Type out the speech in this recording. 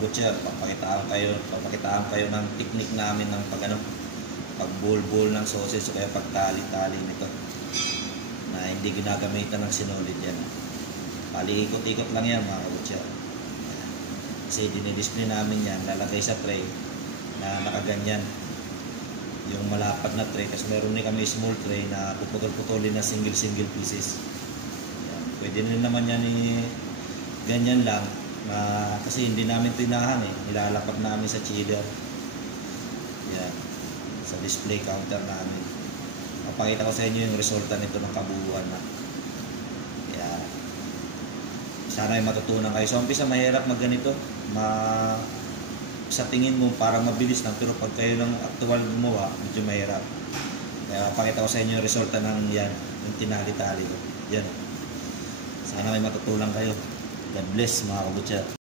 kabutcher, papakitaan kayo ng technique namin ng pag-ball ng sausage o kaya pagtali-tali nito na hindi ginagamitan ng sinulid yan. Bali ikot-ikot lang yan mga kabutcher. Kasi dinidisplay namin yan, lalagay sa tray na nakaganyan yung malapad na tray, kasi meron din kami small tray na puputol-putulin na single pieces. Yan. Pwede rin naman yan ganyan lang kasi hindi namin tinahan nilalapag namin sa chiller. Yan, sa display counter namin. Papakita ko sa inyo yung resulta nito ng kabuuan na. Yan. Sana ay matutunan kayo. So umpisa mahirap magganito, sa tingin mo parang mabilis lang, pero pag kayo lang actual gumawa, medyo mahirap. Kaya pakita ko sa inyo yung resulta ng yan, yung tinali-tali ko. Yan. Sana may matutunan kayo. God bless mga kabutcher.